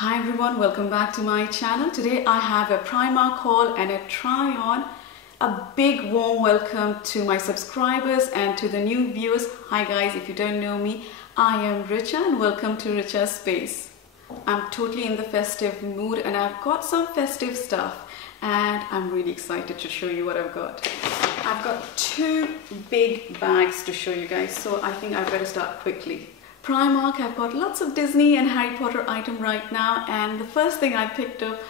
Hi everyone, welcome back to my channel. Today I have a Primark haul and a try on. A big warm welcome to my subscribers and to the new viewers. Hi guys, if you don't know me, I am Richa and welcome to Richa's Space. I'm totally in the festive mood and I've got some festive stuff and I'm really excited to show you what I've got. I've got two big bags to show you guys, so I think I better start quickly. Primark, I've got lots of Disney and Harry Potter item right now, and the first thing I picked up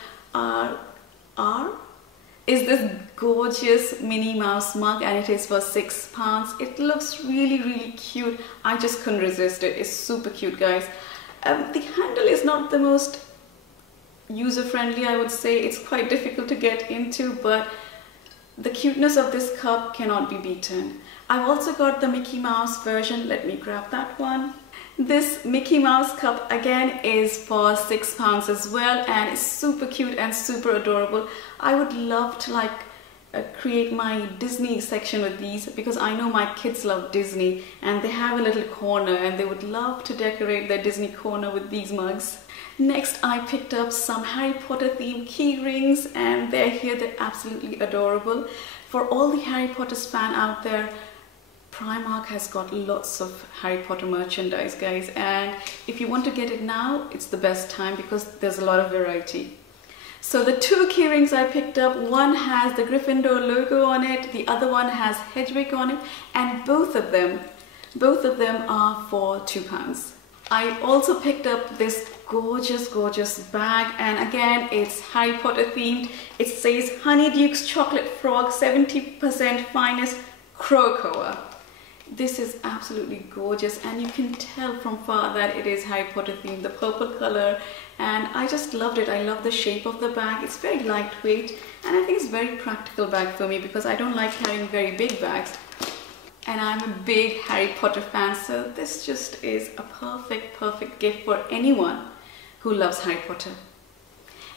is this gorgeous Minnie Mouse mug, and it is for £6. It looks really cute. I just couldn't resist it. It's super cute, guys. The handle is not the most user-friendly, I would say. It's quite difficult to get into, but the cuteness of this cup cannot be beaten. I've also got the Mickey Mouse version. Let me grab that one. This Mickey Mouse cup again is for £6 as well, and it's super cute and super adorable. I would love to create my Disney section with these, because I know my kids love Disney and they have a little corner and they would love to decorate their Disney corner with these mugs. Next, I picked up some Harry Potter themed key rings, and they're here. They're absolutely adorable. For all the Harry Potter fan out there, Primark has got lots of Harry Potter merchandise, guys, and if you want to get it now, it's the best time because there's a lot of variety. So the two key rings I picked up, one has the Gryffindor logo on it, the other one has Hedwig on it, and both of them are for £2. I also picked up this gorgeous bag, and again it's Harry Potter themed. It says Honeyduke's Chocolate Frog 70% finest Crocoa. This is absolutely gorgeous, and you can tell from far that it is Harry Potter themed, the purple color, and I just loved it. I love the shape of the bag. It's very lightweight, and I think it's a very practical bag for me because I don't like carrying very big bags, and I'm a big Harry Potter fan, so this just is a perfect gift for anyone who loves Harry Potter.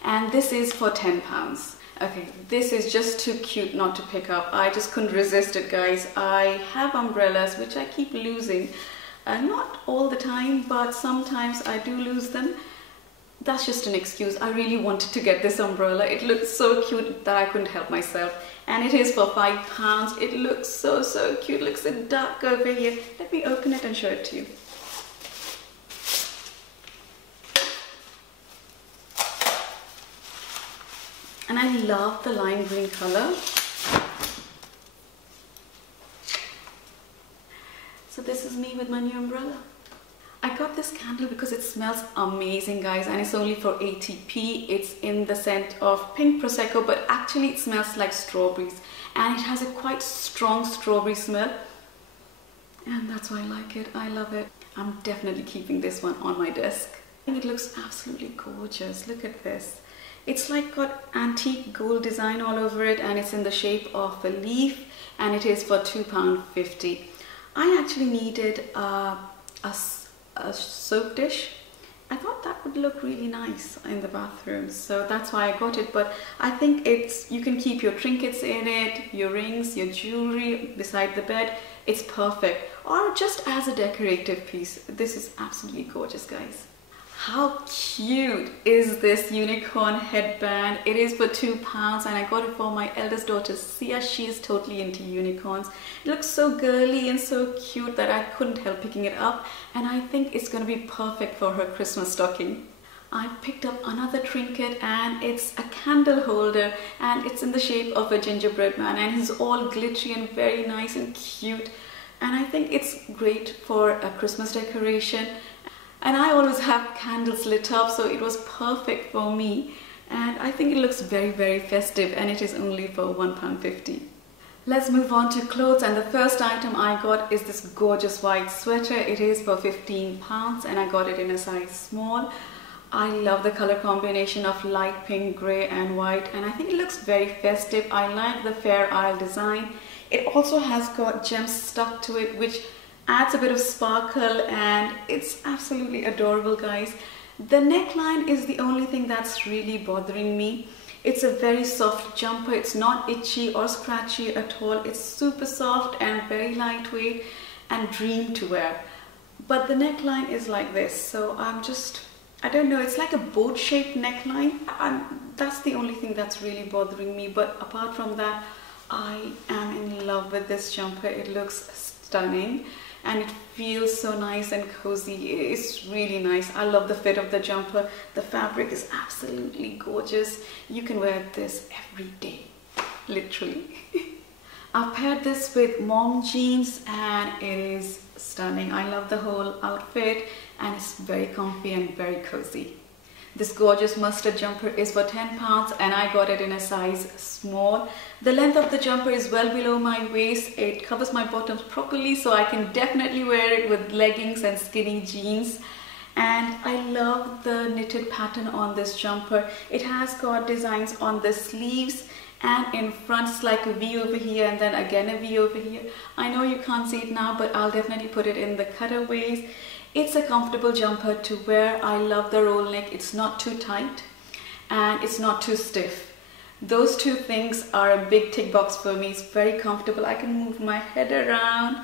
And this is for £10. Okay, this is just too cute not to pick up. I just couldn't resist it, guys. I have umbrellas which I keep losing. Not all the time, but sometimes I do lose them. That's just an excuse. I really wanted to get this umbrella. It looked so cute that I couldn't help myself. And it is for £5. It looks so cute. It looks so dark over here. Let me open it and show it to you. And I love the lime green color. So this is me with my new umbrella. I got this candle because it smells amazing, guys, and it's only for 80p. It's in the scent of pink prosecco, but actually it smells like strawberries, and it has a quite strong strawberry smell, and that's why I like it. I love it. I'm definitely keeping this one on my desk. I think it looks absolutely gorgeous. Look at this. It's like got antique gold design all over it, and it's in the shape of a leaf, and it is for £2.50. I actually needed a soap dish. I thought that would look really nice in the bathroom, so that's why I got it. But I think you can keep your trinkets in it, your rings, your jewelry beside the bed. It's perfect, or just as a decorative piece. This is absolutely gorgeous, guys. How cute is this unicorn headband? It is for £2, and I got it for my eldest daughter Sia. She is totally into unicorns. It looks so girly and so cute that I couldn't help picking it up, and I think it's going to be perfect for her Christmas stocking. I picked up another trinket, and it's a candle holder, and it's in the shape of a gingerbread man, and he's all glittery and very nice and cute, and I think it's great for a Christmas decoration. And I always have candles lit up, so it was perfect for me. And I think it looks very festive, and it is only for £1.50. Let's move on to clothes, and the first item I got is this gorgeous white sweater. It is for £15, and I got it in a size small. I love the color combination of light pink, grey and white, and I think it looks very festive. I like the Fair Isle design. It also has got gems stuck to it, which adds a bit of sparkle, and it's absolutely adorable, guys. The neckline is the only thing that's really bothering me. It's a very soft jumper. It's not itchy or scratchy at all. It's super soft and very lightweight and dream to wear. But the neckline is like this, so I'm just I don't know, it's like a boat-shaped neckline, and that's the only thing that's really bothering me. But apart from that, I am in love with this jumper. It looks stunning and it feels so nice and cozy. It's really nice. I love the fit of the jumper. The fabric is absolutely gorgeous. You can wear this every day, literally. I've paired this with mom jeans and it is stunning. I love the whole outfit and it's very comfy and very cozy. This gorgeous mustard jumper is for £10 and I got it in a size small. The length of the jumper is well below my waist. It covers my bottoms properly, so I can definitely wear it with leggings and skinny jeans. And I love the knitted pattern on this jumper. It has got designs on the sleeves and in front. It's like a V over here and then again a V over here. I know you can't see it now, but I'll definitely put it in the cutaways. It's a comfortable jumper to wear. I love the roll neck. It's not too tight and it's not too stiff. Those two things are a big tick box for me. It's very comfortable. I can move my head around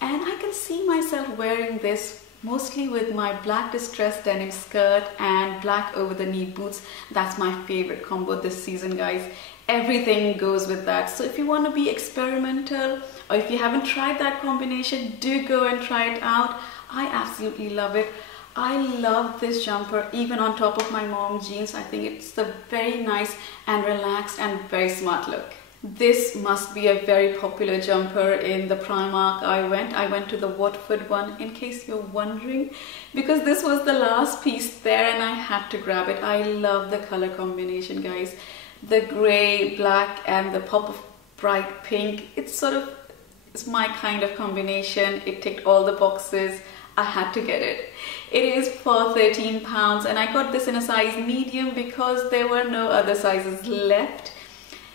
and I can see myself wearing this mostly with my black distressed denim skirt and black over the knee boots. That's my favorite combo this season, guys. Everything goes with that. So if you want to be experimental or if you haven't tried that combination, do go and try it out. I absolutely love it. I love this jumper even on top of my mom jeans. I think it's a very nice and relaxed and very smart look. This must be a very popular jumper in the Primark I went to the Watford one, in case you're wondering, because this was the last piece there and I had to grab it. I love the color combination, guys. The grey, black and the pop of bright pink. It's my kind of combination. It ticked all the boxes. I had to get it. It is for £13 and I got this in a size medium because there were no other sizes left.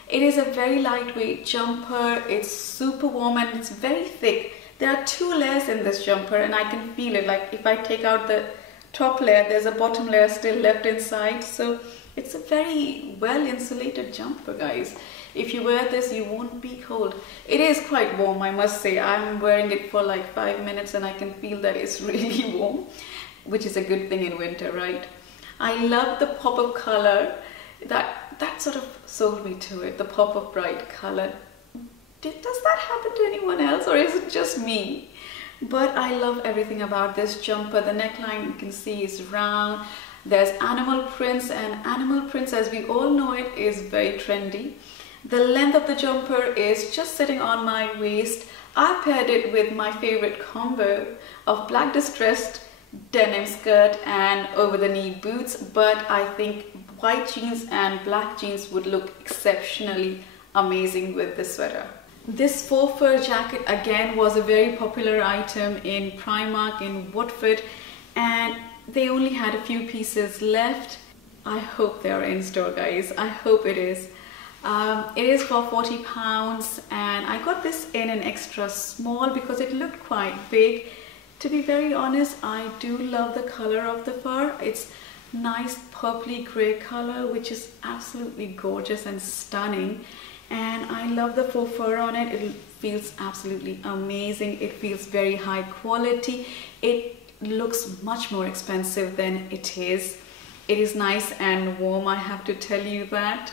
It is a very lightweight jumper. It's super warm and it's very thick. There are two layers in this jumper and I can feel it. Like if I take out the top layer, there's a bottom layer still left inside. So it's a very well insulated jumper, guys. If you wear this, you won't be cold. It is quite warm, I must say. I'm wearing it for like 5 minutes and I can feel that it's really warm, which is a good thing in winter, right? I love the pop of color. That sort of sold me to it, the pop of bright color. Does that happen to anyone else or is it just me? But I love everything about this jumper. The neckline, you can see, is round. There's animal prints, and animal prints, as we all know it, is very trendy. The length of the jumper is just sitting on my waist. I paired it with my favorite combo of black distressed denim skirt and over the knee boots, but I think white jeans and black jeans would look exceptionally amazing with this sweater. This faux fur jacket again was a very popular item in Primark in Watford and they only had a few pieces left. I hope they are in store, guys. I hope it is. It is for £40 and I got this in an extra small because it looked quite big. To be very honest, I do love the color of the fur. It's nice purpley grey color, which is absolutely gorgeous and stunning. And I love the faux fur on it. It feels absolutely amazing. It feels very high quality. It looks much more expensive than it is. It is nice and warm, I have to tell you that.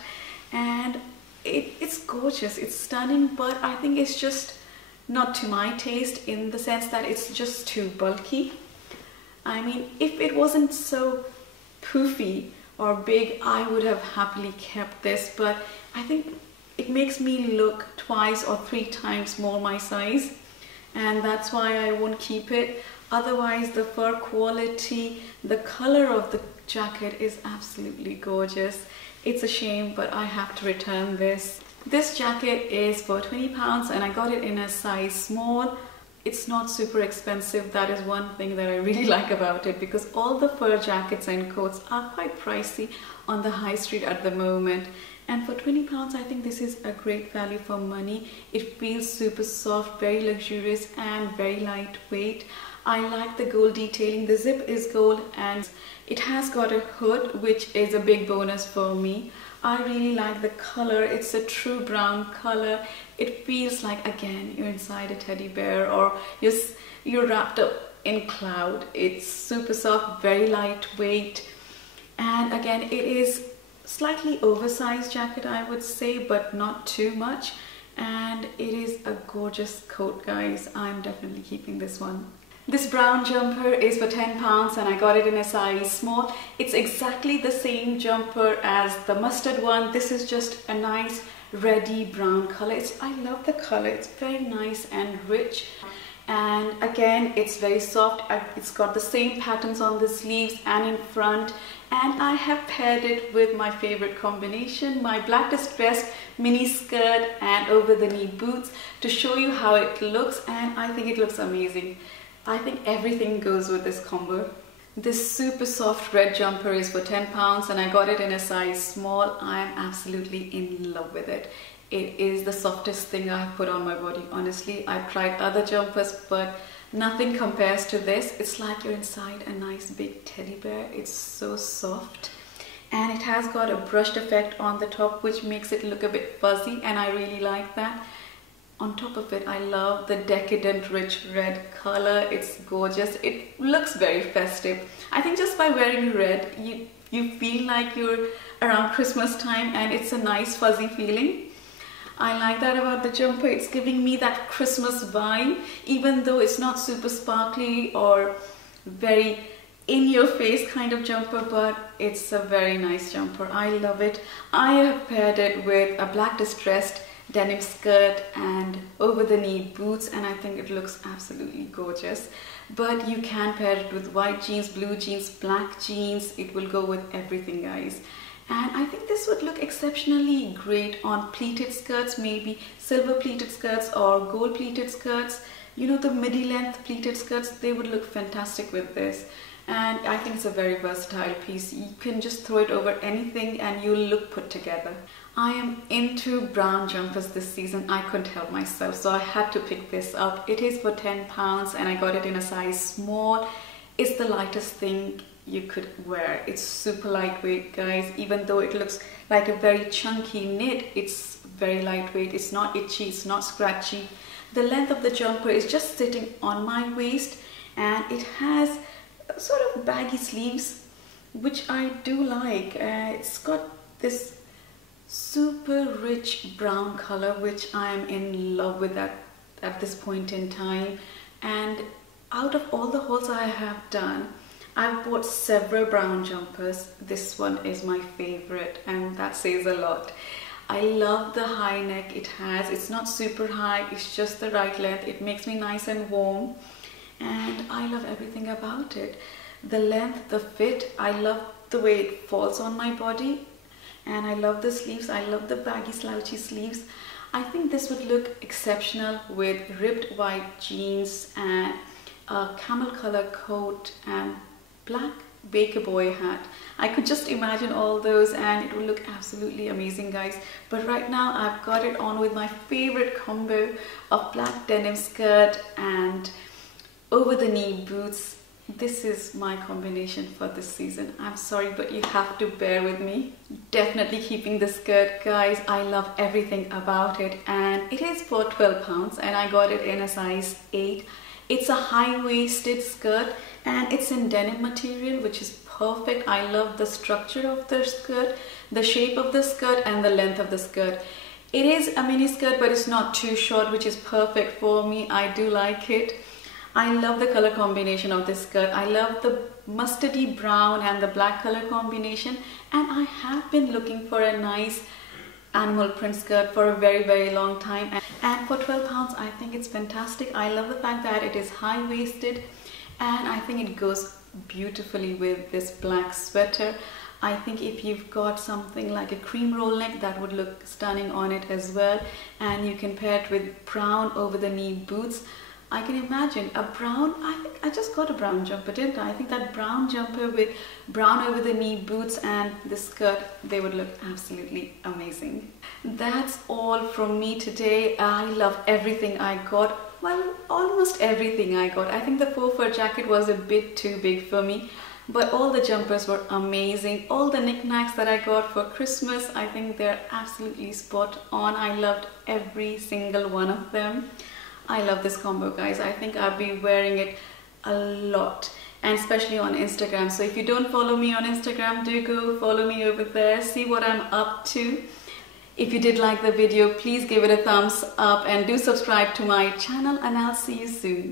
And it's gorgeous, it's stunning, but I think it's just not to my taste in the sense that it's just too bulky. I mean, if it wasn't so poofy or big, I would have happily kept this, but I think it makes me look twice or 3 times more my size, and that's why I won't keep it. Otherwise, the fur quality, the color of the jacket is absolutely gorgeous. It's a shame, but I have to return this. This jacket is for £20 and I got it in a size small. It's not super expensive. That is one thing that I really like about it, because all the fur jackets and coats are quite pricey on the high street at the moment. And for £20, I think this is a great value for money. It feels super soft, very luxurious and very lightweight. I like the gold detailing. The zip is gold and it has got a hood, which is a big bonus for me. I really like the color. It's a true brown color. It feels like, again, you're inside a teddy bear or you're wrapped up in cloud. It's super soft, very lightweight, and again it is slightly oversized jacket, I would say, but not too much, and it is a gorgeous coat, guys. I'm definitely keeping this one. This brown jumper is for £10 and I got it in a size small. It's exactly the same jumper as the mustard one. This is just a nice reddy brown color. I love the color. It's very nice and rich, and again it's very soft. It's got the same patterns on the sleeves and in front, and I have paired it with my favorite combination, my black distressed mini skirt and over the knee boots, to show you how it looks, and I think it looks amazing. I think everything goes with this combo. This super soft red jumper is for £10 and I got it in a size small. I am absolutely in love with it. It is the softest thing I've put on my body, honestly. I've tried other jumpers, but nothing compares to this. It's like you're inside a nice big teddy bear. It's so soft. And it has got a brushed effect on the top, which makes it look a bit fuzzy, and I really like that. On top of it, I love the decadent rich red color. It's gorgeous. It looks very festive. I think just by wearing red, you feel like you're around Christmas time, and it's a nice fuzzy feeling. I like that about the jumper. It's giving me that Christmas vibe, even though it's not super sparkly or very in your face kind of jumper, but it's a very nice jumper. I love it. I have paired it with a black distressed denim skirt and over the knee boots, and I think it looks absolutely gorgeous. But you can pair it with white jeans, blue jeans, black jeans. It will go with everything, guys. And I think this would look exceptionally great on pleated skirts, maybe silver pleated skirts or gold pleated skirts. You know, the midi length pleated skirts, they would look fantastic with this. And I think it's a very versatile piece. You can just throw it over anything and you'll look put together. I am into brown jumpers this season. I couldn't help myself, so I had to pick this up. It is for £10 and I got it in a size small. It's the lightest thing you could wear. It's super lightweight, guys. Even though it looks like a very chunky knit, it's very lightweight. It's not itchy, it's not scratchy. The length of the jumper is just sitting on my waist, and it has sort of baggy sleeves, which I do like. It's got this super rich brown color, which I'm in love with at this point in time. And out of all the hauls I have done, I've bought several brown jumpers. This one is my favorite, and that says a lot. I love the high neck it has. It's not super high, it's just the right length. It makes me nice and warm, and I love everything about it. The length, the fit, I love the way it falls on my body, and I love the sleeves. I love the baggy slouchy sleeves. I think this would look exceptional with ripped white jeans and a camel color coat and black baker boy hat. I could just imagine all those and it will look absolutely amazing, guys. But right now I've got it on with my favorite combo of black denim skirt and over the knee boots. This is my combination for this season. I'm sorry, but you have to bear with me. Definitely keeping the skirt, guys. I love everything about it, and it is for £12 and I got it in a size 8. It's a high-waisted skirt and it's in denim material, which is perfect. I love the structure of the skirt, the shape of the skirt and the length of the skirt. It is a mini skirt, but it's not too short, which is perfect for me. I do like it. I love the color combination of this skirt. I love the mustardy brown and the black color combination, and I have been looking for a nice animal print skirt for a very long time, and for £12 I think it's fantastic. I love the fact that it is high-waisted, and I think it goes beautifully with this black sweater. I think if you've got something like a cream roll neck, that would look stunning on it as well, and you can pair it with brown over the knee boots. I can imagine a brown, I think I just got a brown jumper, didn't I? I think that brown jumper with brown over the knee boots and the skirt, they would look absolutely amazing. That's all from me today. I love everything I got. Well, almost everything I got. I think the faux fur jacket was a bit too big for me, but all the jumpers were amazing. All the knickknacks that I got for Christmas, I think they're absolutely spot on. I loved every single one of them. I love this combo, guys. I think I'll be wearing it a lot, and especially on Instagram. So if you don't follow me on Instagram, do go follow me over there, see what I'm up to. If you did like the video, please give it a thumbs up and do subscribe to my channel, and I'll see you soon.